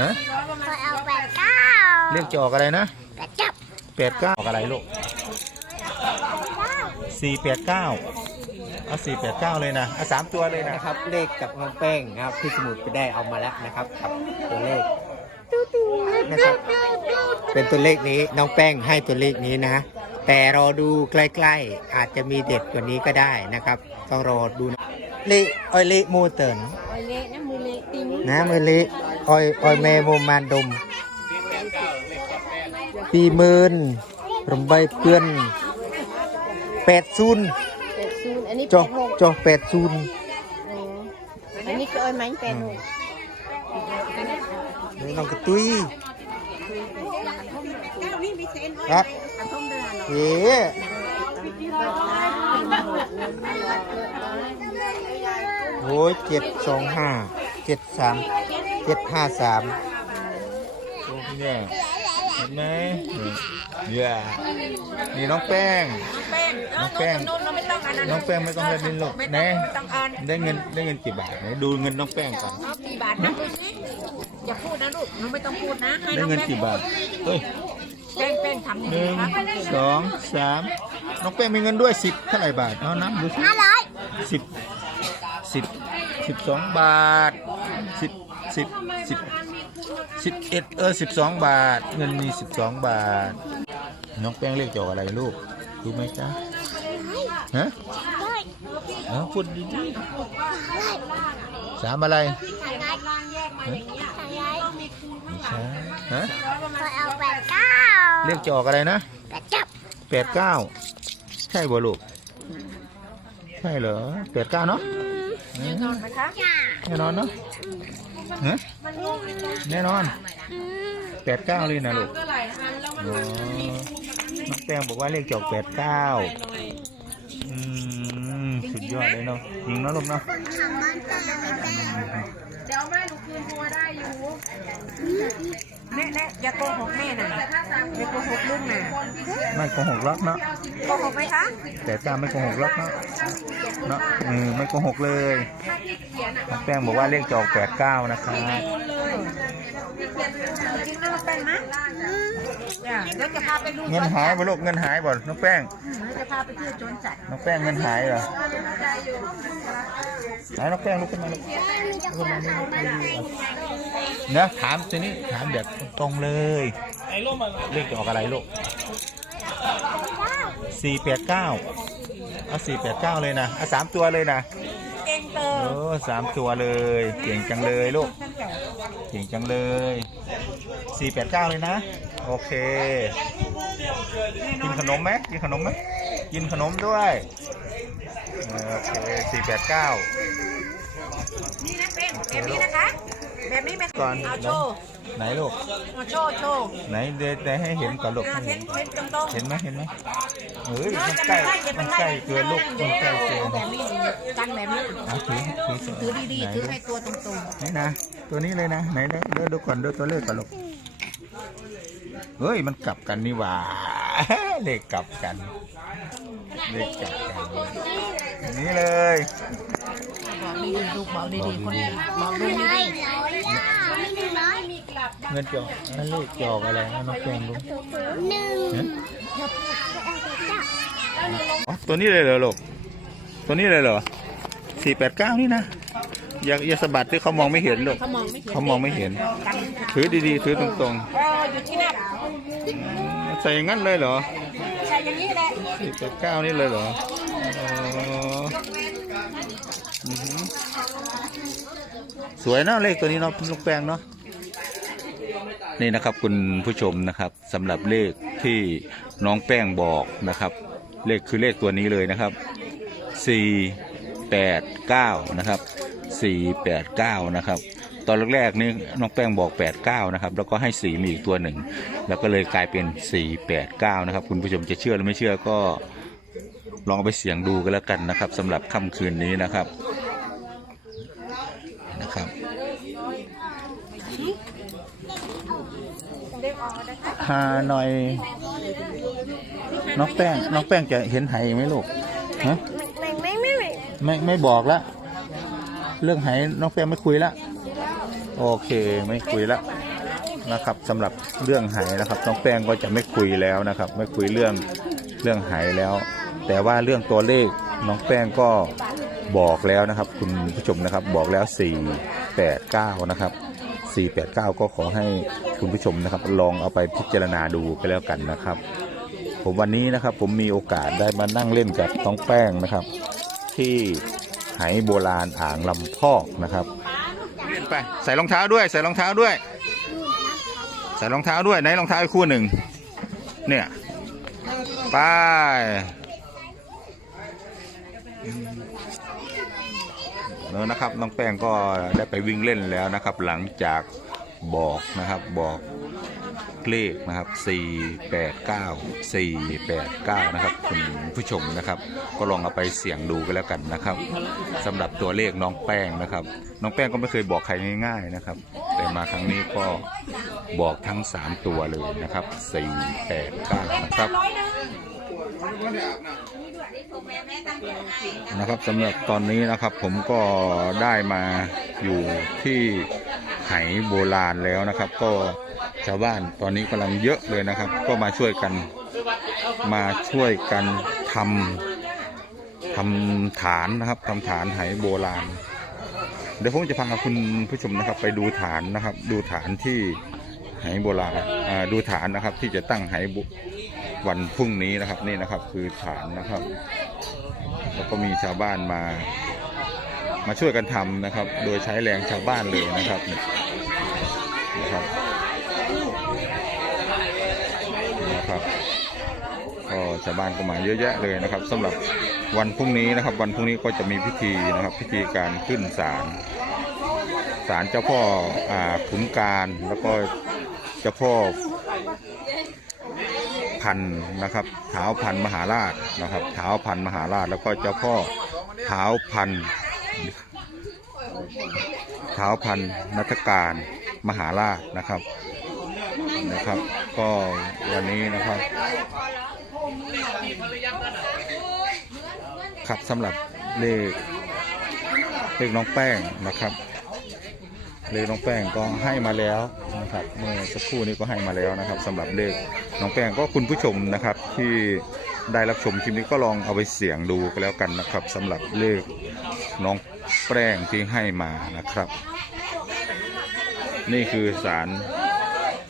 ฮะคอยเอาแปดเก้าเรียกจะออกอะไรนะแปดจับแปดเก้าออกอะไรลูกสี่แปดเก้าเอาสี่แปดเก้าเลยนะเอาสามตัวเลยนะ นะครับ เลขจากน้องแป้งนะครับที่สมุดไปได้เอามาแล้วนะครับกับตัวเลขนะครับเป็นตัวเลขนี้น้องแป้งให้ตัวเลขนี้นะ แต่รอดูใกล้ๆ อาจจะมีเด็ดกว่านี้ก็ได้นะครับต้องรอดูนะเลขอ้อยเลขมูเตินโอ้ยเละนะมือเละติ้งนะมือเลข อ้อยอ้อยแม่โมมานดมปีหมื่นรำใบเพื่อนแปดศูนย์แปดศูนย์อันนี้จแปอดหกจอแปดศูนย์อ๋ออันนี้ก็โอ้ยไหมแปดหกนี่น้องกระตุ้ยครับเฮ้โอ้ยเจ็ดสองห้าเจ็ดสาม เจ็ดห้าสามโอ้พี่เนี่ยเห็นไหมเนี่ยนี่น้องแป้ง น้องแป้ง น้องแป้งไม่ต้องได้ดินหรอกไหนได้เงินได้เงินกี่บาทไหนดูเงินน้องแป้งก่อนกี่บาทนะดูสิอย่าพูดนะลูกหนูไม่ต้องพูดนะให้ได้น้องเงินแป้งกี่บาทเฮ้ยแป้งแป้งทำหดีนึ่งๆครับสองสามน้องแป้งมีเงินด้วยสิบเท่าไหร่บาทเอานับดูสิห้าร้อยสิบสิบสิบสองบาท สิบสิบสิบสิบเอ็ดเออสิบสองบาท เงินมีสิบสองบาท น้องแป้งเรียกจอกอะไรลูกรู้ไหมจ๊ะฮะร้อยเออพูดดีๆสามอะไรสามร้อยสามร้อยไม่ใช่ฮะคอยเอาแปดเก้าเรียกจอกอะไรนะแปดจับแปดเก้าใช่บ่ลูกใช่เหรอแปดเก้าเนาะจ้าแน่นอนเนาะ ฮะแน่นอนแปดเก้าเลยนะลูกอ๋อน้องแป้งบอกว่าเลขจอกแปดเก้าอืมสุดยอดเลยเนาะยิงเนาะลูกเนาะทำมันแต่แม่เดี๋ยวแม่หนูคืนโทรได้อยู่ แม่แม่อย่าโกหกแม่น่ะอย่าโกหกลูกน่ะไม่โกหกล็อกเนาะโกหกไหมคะแปดเก้าไม่โกหกล็อกเนาะเนาะเออไม่โกหกเลยน้องแป้งบอกว่าเลขจอกแปดเก้านะครับจริงนะน้องแป้งนะจ้ะเดี๋ยวจะพาไปดูเงินหายบ่ลูกเงินหายบ่น้องแป้งเดี๋ยวจะพาไปเที่ยวโจนจัดน้องแป้งเงินหายเหรอไหนน้องแป้งลุกขึ้นมาลูกลุกขึ้นมา นี่นะถามทีนี้ถามแบบตรงๆเลยเลขจะออกอะไรลูกสี่แปดเก้าเอาสี่แปดเก้าเลยนะเอาสามตัวเลยนะเก่งเติโอ้สามตัวเลยเก่งจังเลยลูกเก่งจังเลยสี่แปดเก้าเลยนะ โอเค กินขนมไหมกินขนมไหมกินขนมด้วยเออโอเคสี่แปดเก้านี่นะเป็นแบบนี้นะคะ แบบนี้ไหมก่อนเอาโชว์ไหนลูกเอาโชว์โชว์ไหนเดยวเดยวให้เห็นก่อนลูกอ่าให้เห็เห็นนเห็นตรงตรงเห็นไหมเห็นไหมเฮ้ยมันใกล้มันใกล้เกินลูกมันใกล้เกินแบบนี้กันแบบนี้เอาถือถือถือดีไหนๆถือให้ตัวตรงนี่นะตัวนี้เลยนะไหนเดี๋ยวเดี๋ยวดูก่อนดูตัวเลขก่อนลูกเฮ้ยมันกลับกันนี่หว่าเลขกลับกันเลขกลับกันอย่างนี้เลยๆบอกดีๆลูกบอกดีๆคนนี้บอกดีร้อยร้อยไม่หนึ่งร้อย เงินจอกนั่นเลขจอกอะไรนะน้องแป้งลูกหนึ่งฮะเอาแปดจับอ๋อตัวนี้เลยเหรอลูกตัวนี้เลยเหรอสี่แปดเก้านี่นะอย่าอย่าสะบัดที่เขามองไม่เห็นลูกๆเขามองไม่เห็นเขามองไม่เห็นกันถือดีๆ ถือตรงเอออยู่ที่นั่นๆใส่อย่างนั้นเลยเหรอใช่อย่างนี้แหละสี่แปดเก้านี่เลยเหรออ๋ออือหือสวยเนอะเลขตัวนี้เนาะลูกแป้งเนาะ นี่นะครับคุณผู้ชมนะครับสำหรับเลขที่น้องแป้งบอกนะครับ เลขคือเลขตัวนี้เลยนะครับ 489 นะครับ 489 นะครับ ตอนแรกๆนี่น้องแป้งบอก 89 นะครับ แล้วก็ให้สีมีอีกตัวหนึ่ง แล้วก็เลยกลายเป็น 489 นะครับ คุณผู้ชมจะเชื่อหรือไม่เชื่อก็ลองเอาไปเสี่ยงดูกันแล้วกันนะครับสำหรับค่ำคืนนี้นะครับ หาหน่อย น้องแป้ง น้องแป้งจะเห็นไหไหมลูกฮะไม่ไม่ไม่ไม่ไม่ไม่บอกละ เรื่องไหน้องแป้งไม่คุยละ โอเคไม่คุยละเนะครับสำหรับเรื่องไหนะครับ น้องแป้งก็จะไม่คุยแล้วนะครับ ไม่คุยเรื่องเรื่องไหแล้ว แต่ว่าเรื่องตัวเลขน้องแป้งก็บอกแล้วนะครับ คุณผู้ชมนะครับบอกแล้ว 489 นะครับ 489 ก็ขอให้คุณผู้ชมนะครับ ลองเอาไปพิจารณาดูไปแล้วกันนะครับ ผมวันนี้นะครับผมมีโอกาสได้มานั่งเล่นกับน้องแป้งนะครับ ที่ไหโบราณอ่างลำพอกนะครับเล่นไปใส่รองเท้าด้วย ใส่รองเท้าด้วย ใส่รองเท้าด้วยไหนรองเท้าอีกคู่หนึ่งเนี่ยไป แล้วนะครับน้องแป้งก็ได้ไปวิ่งเล่นแล้วนะครับ หลังจากบอกนะครับบอกเลขนะครับ 489 489 นะครับคุณผู้ชมนะครับ ก็ลองเอาไปเสี่ยงดูกันแล้วกันนะครับสำหรับตัวเลขน้องแป้งนะครับ น้องแป้งก็ไม่เคยบอกใครง่าย ๆนะครับ แต่มาครั้งนี้ก็บอกทั้ง 3 ตัวเลยนะครับ 489 นะครับ นะครับสำหรับตอนนี้นะครับผมก็ได้มาอยู่ที่ไหโบราณแล้วนะครับ ก็ชาวบ้านตอนนี้กำลังเยอะเลยนะครับ ก็มาช่วยกันมาช่วยกันทำทำฐานนะครับทำฐานไหโบราณ เดี๋ยวผมจะพาคุณผู้ชมนะครับ ไปดูฐานนะครับ ดูฐานที่ไหโบราณดูฐานนะครับที่จะตั้งไห วันพรุ่งนี้นะครับนี่นะครับคือฐานนะครับ แล้วก็มีชาวบ้านมา มาช่วยกันทำนะครับ โดยใช้แรงชาวบ้านเลยนะครับนะครับนะครับก็ชาวบ้านก็มาเยอะแยะเลยนะครับสำหรับวันพรุ่งนี้นะครับ วันพรุ่งนี้ก็จะมีพิธีนะครับ พิธีการขึ้นศาลศาลเจ้าพ่ออ่าขุนการแล้วก็เจ้าพ่อ พันธ์นะครับเท้าพันธ์มหาราชนะครับเท้าพันธ์มหาราชแล้วก็เจ้าพ่อเท้าพันธ์เท้าพันธ์นัทการมหาราชนะครับนะครับ ก็วันนี้นะครับครับสำหรับเลขเลขน้องแป้งนะครับ เลขน้องแป้งก็ให้มาแล้วนะครับ เมื่อสักครู่นี้ก็ให้มาแล้วนะครับสำหรับเลขน้องแป้งก็คุณผู้ชมนะครับ ที่ได้รับชมคลิปนี้ก็ลองเอาไปเสี่ยงดูก็แล้วกันนะครับสำหรับเลขน้องแป้งที่ให้มานะครับ นี่คือสาร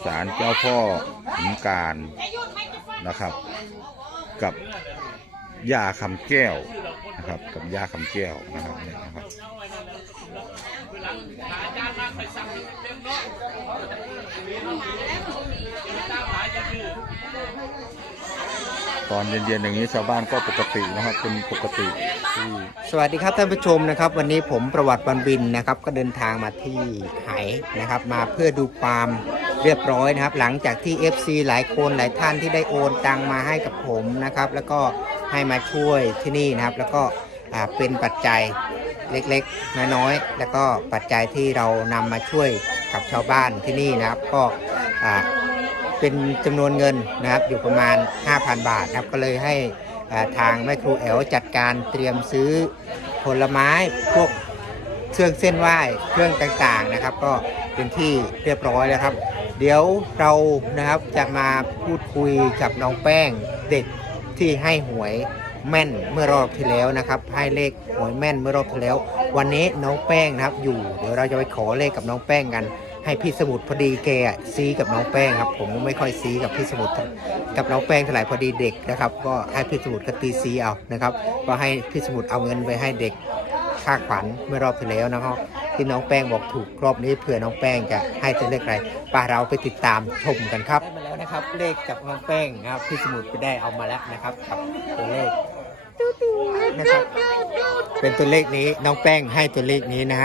สารเจ้าพ่อหินการนะครับ กับยาคำแก้ว นะครับ กับย่าคำแก้วนะครับเนี่ยนะครับตอนเย็นๆอย่างนี้ชาวบ้านก็ปกตินะครับเป็นปกติที่สวัสดีครับท่านผู้ชมนะครับ วันนี้ผมประวัติวันบินนะครับ ก็เดินทางมาที่ไหนะครับ มาเพื่อดูปาล์ม เรียบร้อยนะครับ หลังจากที่ FC หลายคนหลายท่านที่ได้โอนตังมาให้กับผมนะครับ แล้วก็ให้มาช่วยที่นี่นะครับ แล้วก็เป็นปัจจัยเล็กๆ น้อยๆ แล้วก็ปัจจัยที่เรานำมาช่วยกับชาวบ้านที่นี่นะครับ ก็เป็นจำนวนเงินนะครับอยู่ประมาณ 5,000 บาทนะครับก็เลยให้ทางแม่ครูแอลจัดการเตรียมซื้อผลไม้พวกเครื่องเส้นไหว้เครื่องต่างๆนะครับ ก็เป็นที่เรียบร้อยแล้วครับ เดี๋ยวเรานะครับจะมาพูดคุยกับน้องแป้งเด็กที่ให้หวยแม่นเมื่อรอบที่แล้วนะครับให้เลขหวยแม่นเมื่อรอบที่แล้ว วันนี้น้องแป้งนะครับอยู่เดี๋ยวเราจะไปขอเลขกับน้องแป้งกัน ให้พี่สมุทรพอดีแกซีกับน้องแป้งครับ ผมไม่ค่อยซีกับพี่สมุทรกับน้องแป้งเท่าไหร่พอดีเด็กนะครับ ก็ให้พี่สมุทรก็ตีซีเอานะครับ ก็ให้พี่สมุทรเอาเงินไปให้เด็กค่าขวัญเมื่อรอบที่แล้วนะครับ ที่น้องแป้งบอกถูกรอบนี้เผื่อน้องแป้งจะให้ตัวเลขอะไรป่าเราไปติดตามชมกันครับ ได้มาแล้วนะครับ เลขจากน้องแป้งนะครับพี่สมุทรไปได้เอามาแล้วนะครับกับตัวเลขนะครับ เป็นตัวเลขนี้น้องแป้งให้ตัวเลขนี้นะ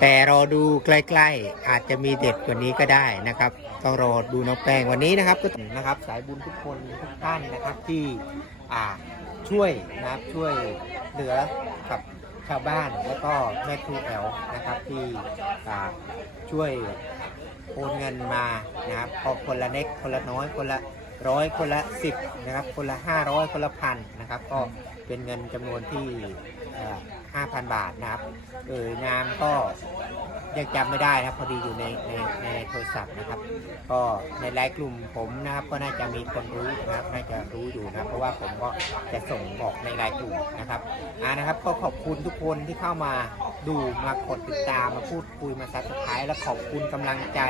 แต่รอดูใกล้ๆ อาจจะมีเด็ดกว่านี้ก็ได้นะครับต้องรอดูน้องแป้งวันนี้นะครับก็นะครับ สายบุญทุกคนทุกท่านนะครับที่อ่าช่วยนะครับช่วยเหลือกับ ชาวบ้านแล้วก็แม่ครูแอลนะครับที่ช่วยโอนเงินมานะครับพอคนละเล็กคนละน้อยคนละร้อยคนละสิบนะครับคนละห้าร้อยคนละพันนะครับก็เป็นเงินจำนวนที่ ห้าพันบาทนะครับเอ่ยนามก็ยังจำไม่ได้นะครับพอดีอยู่ในในในโทรศัพท์นะครับ ก็ในไลน์กลุ่มผมนะครับ ก็น่าจะมีคนรู้นะครับน่าจะรู้อยู่นะเพราะว่าผมก็จะส่งบอกในไลน์กลุ่มนะครับอ่านะครับ ก็ขอบคุณทุกคนที่เข้ามาดูมากดติดตามมาพูดคุยมาซับสไครต์และขอบคุณกำลังใจ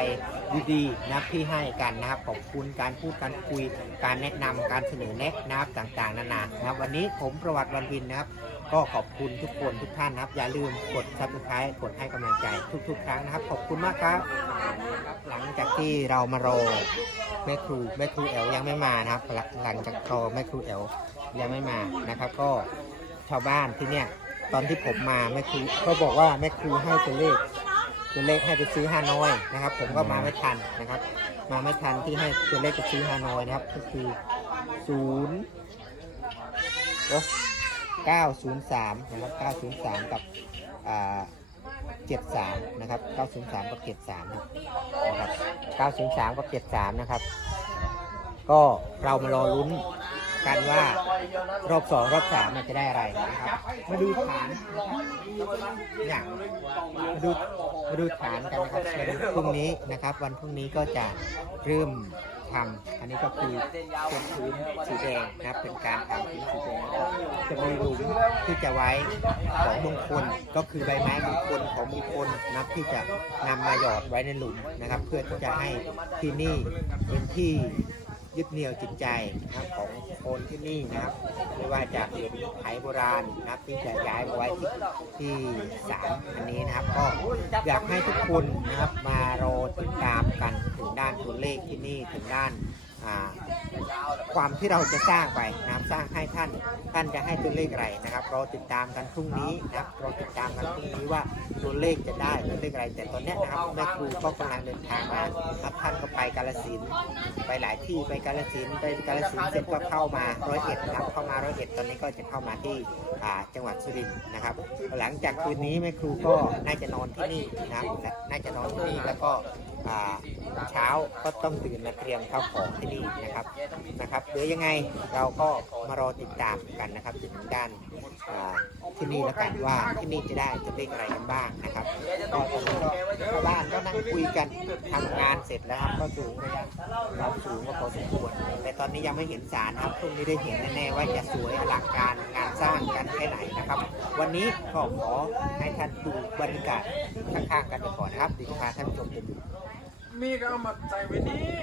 ดีๆนะครับที่ให้กันนะครับขอบคุณการพูดการคุยการแนะนำการเสนอแนะนะครับต่างๆนานานะครับ วันนี้ผมประวัติวันวินนะครับ ก็ขอบคุณทุกคนทุกท่านนะครับ อย่าลืมกดซับสไครต์กดให้กำลังใจทุก ๆ ครั้งนะครับ ขอบคุณมากครับ หลังจากที่เรามารอแม่ครูแม่ครูแอลยังไม่มานะครับ หลังจากรอแม่ครูแอลยังไม่มานะครับ ก็ชาวบ้านที่เนี่ยตอนที่ผมมาแม่ครูก็บอกว่าแม่ครูให้ตัวเลขตัวเลขให้ไปซื้อฮานอยนะครับ ผมก็มาไม่ทันนะครับ มาไม่ทันที่ให้ตัวเลขไปซื้อฮานอยนะครับ ก็คือศูนย์โอ้ 903นะครับ903 กับอ่า73นะครับ903 กับ 73นะครับ903 กับ 73 นะครับ ก็เรามารอลุ้นกันว่ารอบ2รอบ3มันจะได้อะไรนะครับ มาดูฐานอย่างมาดูมาดูฐานกันนะครับมาดูพรุ่งนี้นะครับ วันพรุ่งนี้ก็จะเริ่ม ทำอันนี้ก็คือเป็นพื้นสีแดงนะครับ เป็นการทำพื้นสีแดงจะมีหลุมที่จะไว้ของมงคลก็คือใบไม้มงคลของมงคลนับที่จะนำมาหยอดไว้ในหลุมนะครับ เพื่อที่จะให้ที่นี่เป็นที่ ยึดเหนี่ยวจิตใจนะครับของคนที่นี่นะครับไม่ว่าจะเป็นไหโบราณนะครับที่จะย้ายมาไว้ที่ที่ศาลอันนี้นะครับ ก็อยากให้ทุกคนนะครับมารอติดตามกันถึงด้านตัวเลขที่นี่ถึงด้าน ความที่เราจะสร้างไปนะครับสร้างให้ท่านท่านจะให้ตัวเลขอะไรนะครับรอติดตามกันพรุ่งนี้นะครับรอติดตามกันพรุ่งนี้ว่าตัวเลขจะได้ตัวเลขอะไร แต่ตอนนี้นะครับแม่ครูก็กำลังเดินทางมาครับท่านก็ไปกาลสินไปหลายที่ไปกาลสินไปกาลสินเสร็จก็เข้ามาร้อยเอ็ดนะครับเข้ามาร้อยเอ็ดตอนนี้ก็จะเข้ามาที่จังหวัดสุรินทร์นะครับ หลังจากคืนนี้แม่ครูก็น่าจะนอนที่นี่นะครับน่าจะนอนที่นี่แล้วก็ เช้าก็ต้องตื่นมาเตรียมข้าวของที่นี่นะครับนะครับเดี๋ยวยังไงเราก็มารอติดตามกันนะครับถึงด้านที่นี่แล้วกันว่าที่นี่จะได้จะเลขอะไรกันบ้างนะครับก็ตอนนี้ก็ชาวบ้านก็นั่งคุยกันทำงานเสร็จแล้วครับก็สูงระยะเราสูงก็พอสมควรแต่ตอนนี้ยังไม่เห็นสารครับพรุ่งนี้ได้เห็นแน่ๆว่าจะสวยอลังการงานสร้างกันแค่ไหนนะครับ วันนี้ก็ขอให้ท่านดูบรรยากาศข้างๆกันก่อนนะครับดี๋ยวพาท่านผู้ชมไปดู มีก็เอามาใส่ไว้นี่